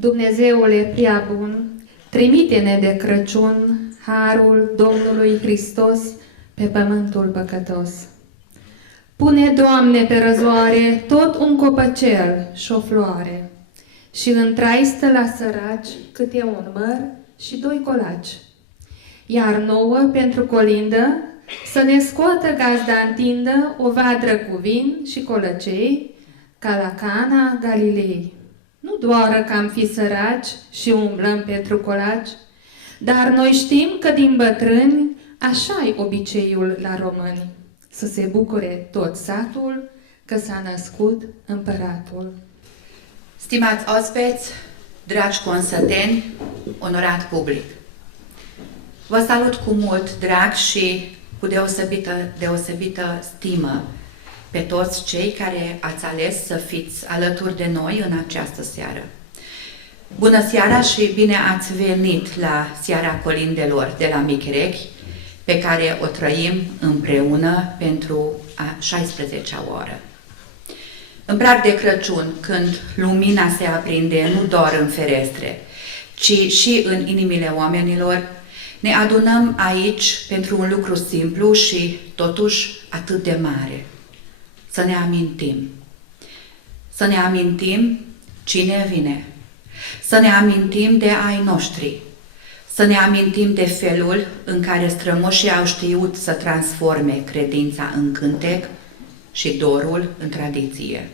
Dumnezeule prea bun, trimite-ne de Crăciun harul Domnului Hristos pe pământul păcătos. Pune, Doamne, pe răzoare tot un copăcel și o floare și în traistă la săraci câte un măr și 2 colaci. Iar nouă, pentru colindă, să ne scoată gazda întindă o vadră cu vin și colăcei, ca la Cana Galilei. Nu doar că am fi săraci și umblăm pentru colaci, dar noi știm că din bătrâni așa-i obiceiul la români, să se bucure tot satul că s-a născut împăratul. Stimați oaspeți, dragi consăteni, onorat public, vă salut cu mult drag și cu deosebită stimă pe toți cei care ați ales să fiți alături de noi în această seară. Bună seara și bine ați venit la Seara Colindelor de la Micherechi, pe care o trăim împreună pentru a 16-a oră. În prag de Crăciun, când lumina se aprinde nu doar în ferestre, ci și în inimile oamenilor, ne adunăm aici pentru un lucru simplu și totuși atât de mare. Să ne amintim. Să ne amintim cine vine. Să ne amintim de ai noștri. Să ne amintim de felul în care strămoșii au știut să transforme credința în cântec și dorul în tradiție.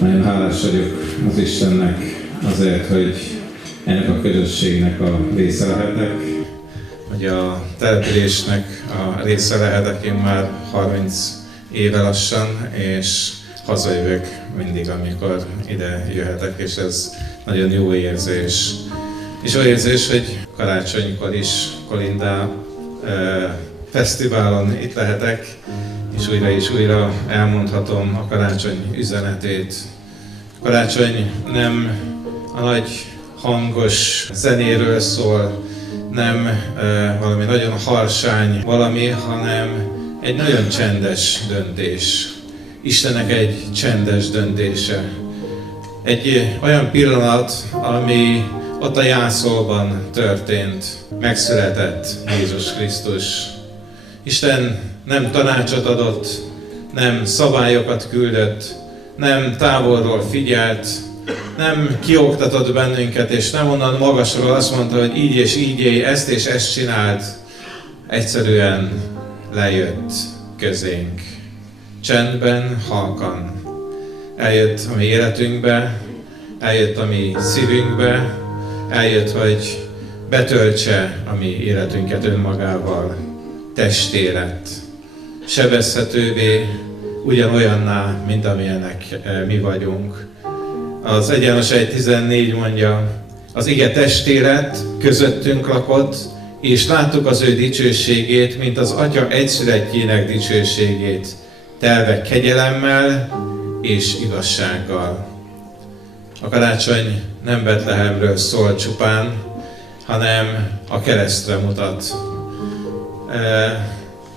Nagyon hálás vagyok az Istennek azért, hogy ennek a közösségnek a része lehetek. Hogy a településnek a része lehetek én már 30 éve lassan, és hazajövök mindig, amikor ide jöhetek, és ez nagyon jó érzés. És olyan érzés, hogy karácsonykor is Kolindá fesztiválon itt lehetek, és újra elmondhatom a karácsony üzenetét. A karácsony nem a nagy hangos zenéről szól, nem valami nagyon harsány valami, hanem egy nagyon csendes döntés. Istennek egy csendes döntése. Egy olyan pillanat, ami ott a jászolban történt, megszületett Jézus Krisztus. Isten nem tanácsot adott, nem szabályokat küldött, nem távolról figyelt, nem kioktatott bennünket, és nem onnan magasról azt mondta, hogy így és így élj, ezt és ezt csináld. Egyszerűen lejött közénk. Csendben, halkan. Eljött a mi életünkbe, eljött a mi szívünkbe, eljött, hogy betöltse a mi életünket önmagával. Testé lett, sebezhetővé, ugyanolyanná, mint amilyenek mi vagyunk. Az Egyenes 1.14 mondja, az ige testé lett, közöttünk lakott, és láttuk az ő dicsőségét, mint az Atya egyszülöttjének dicsőségét, telve kegyelemmel és igazsággal. A karácsony nem Betlehemről szól csupán, hanem a keresztre mutat.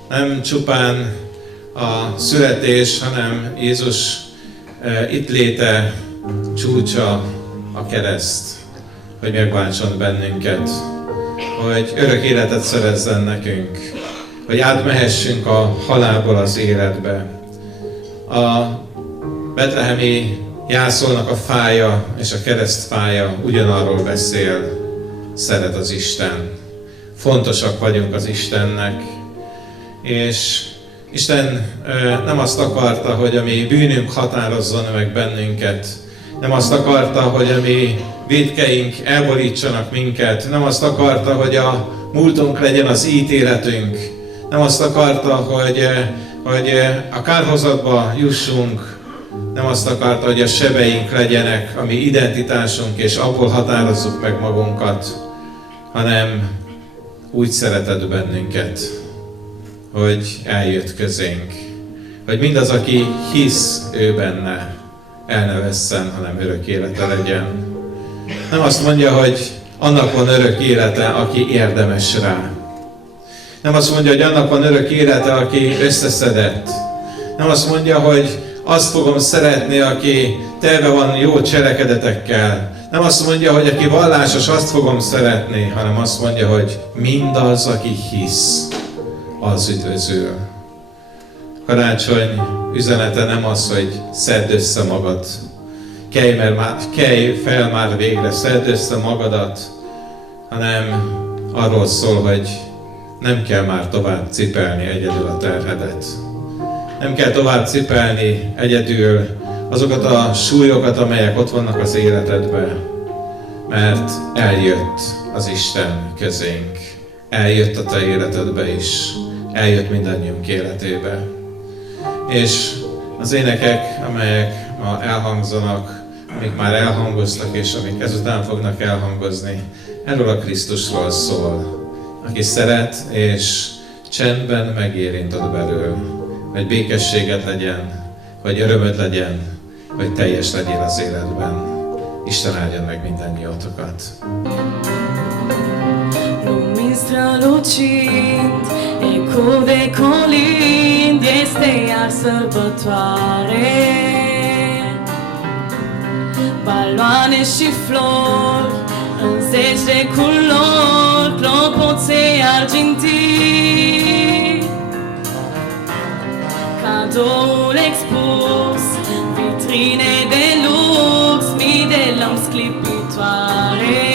Nem csupán a születés, hanem Jézus itt léte csúcsa a kereszt, hogy megváltson bennünket, hogy örök életet szerezzen nekünk, hogy átmehessünk a halálból az életbe. A betlehemi jászolnak a fája és a kereszt fája ugyanarról beszél, szeret az Isten. Fontosak vagyunk az Istennek, és Isten nem azt akarta, hogy a mi bűnünk határozzon meg bennünket, nem azt akarta, hogy a mi vétkeink elborítsanak minket, nem azt akarta, hogy a múltunk legyen az ítéletünk, nem azt akarta, hogy a kárhozatba jussunk, nem azt akarta, hogy a sebeink legyenek, a mi identitásunk, és abból határozzuk meg magunkat, hanem úgy szeretett bennünket, hogy eljött közénk, hogy mindaz, aki hisz ő benne, el ne vesszen, hanem örök élete legyen. Nem azt mondja, hogy annak van örök élete, aki érdemes rá. Nem azt mondja, hogy annak van örök élete, aki összeszedett. Nem azt mondja, hogy azt fogom szeretni, aki telve van jó cselekedetekkel. Nem azt mondja, hogy aki vallásos, azt fogom szeretni, hanem azt mondja, hogy mindaz, aki hisz, az üdvözül. Karácsony üzenete nem az, hogy szedd össze magad. Kelj fel már végre, szedd össze magadat, hanem arról szól, hogy nem kell már tovább cipelni egyedül a terhedet. Nem kell tovább cipelni egyedül azokat a súlyokat, amelyek ott vannak az életedben, mert eljött az Isten közénk. Eljött a te életedbe is. Eljött mindannyiunk életébe. És az énekek, amelyek ma elhangzanak, amik már elhangoztak, és amik ezután fognak elhangozni, erről a Krisztusról szól, aki szeret, és csendben megérintod belül, hogy békességed legyen, hogy örömöd legyen, hogy teljes legyél az életben. Isten áldjon meg mindannyiótokat. Lumini strălucind, eco de colind, este iar sărbătoare. Baloane și flori, în zeci de culori, clopoței argintii. Cadoul expus, vitrine de lux, mii de lămpi sclipitoare.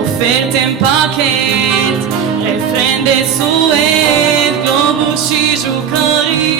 Oferte în pachet, refren de suet, globuri și jucării.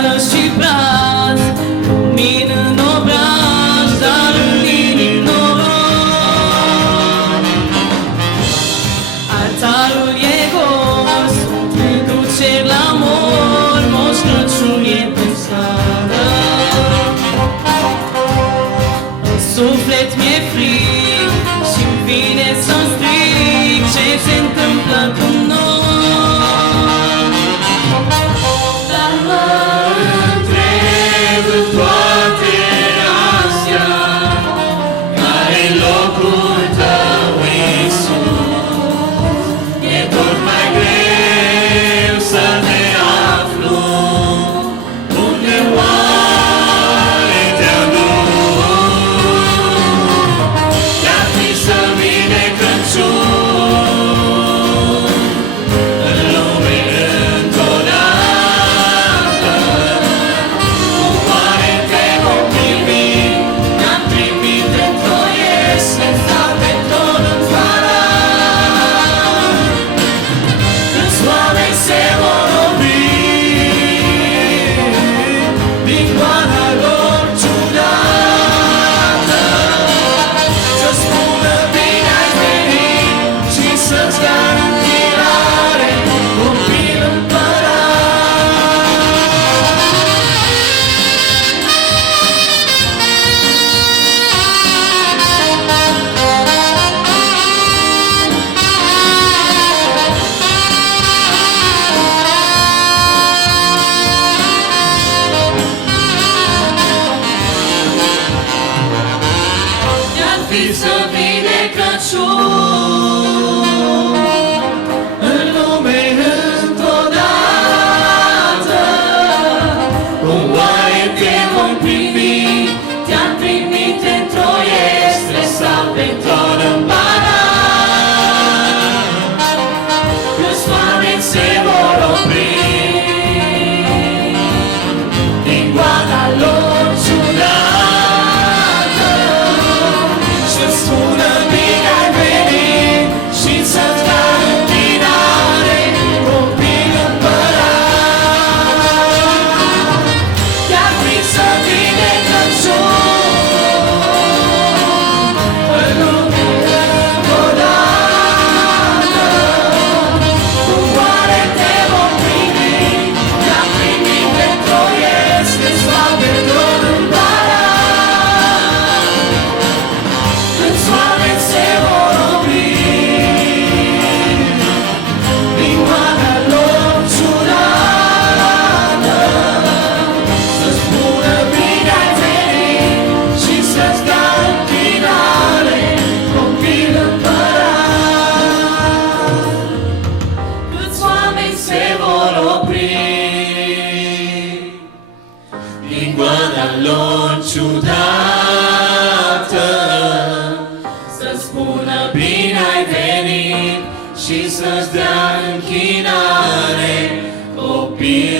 seară și praz, lumină în obraj, dar în inimi noroc. Altarul e gol, sunt reduceri la mor, Moș Crăciun e pe scară. În suflet mi-e frig și-mi vine să-mi strig ce se întâmplă cu noi. Dar mă întreb în toate astea, care-i locul tău, Iisus? E tot mai greu să ne aflu, unde oare te-au dus? Te-ar fi să vină Crăciun în lume întotdeauna. Oare te vom primi? Ne-am primit într-o iesle sau pe tron în vară? Câți oameni se vor opri din goana lor ciudată, să spună bine ai venit și să-ți dea închinare, copil împărat. Iar fi să vine Crăciun în lume întotdeauna. Cum oare te vom primi? Te-am primit într-o iesle sau pe tron împărat. Câți oameni se vor opri din goana lor ciudată, să-ți spună bine ai venit și să-ți dea închinare, copil împărat. Te-ar fi să vine Crăciun în lume întotdeauna. Cum oare te vom primi? Te-am primit într-o iesle sau pe tron împărat. Câți oameni se vor opri din goana lor ciudată, să spună bine ai venit și să-ți dea închinare, copil împărat. Câți oameni se vor opri din goana lor ciudată, să spună bine ai venit și să-ți dea închinare, copil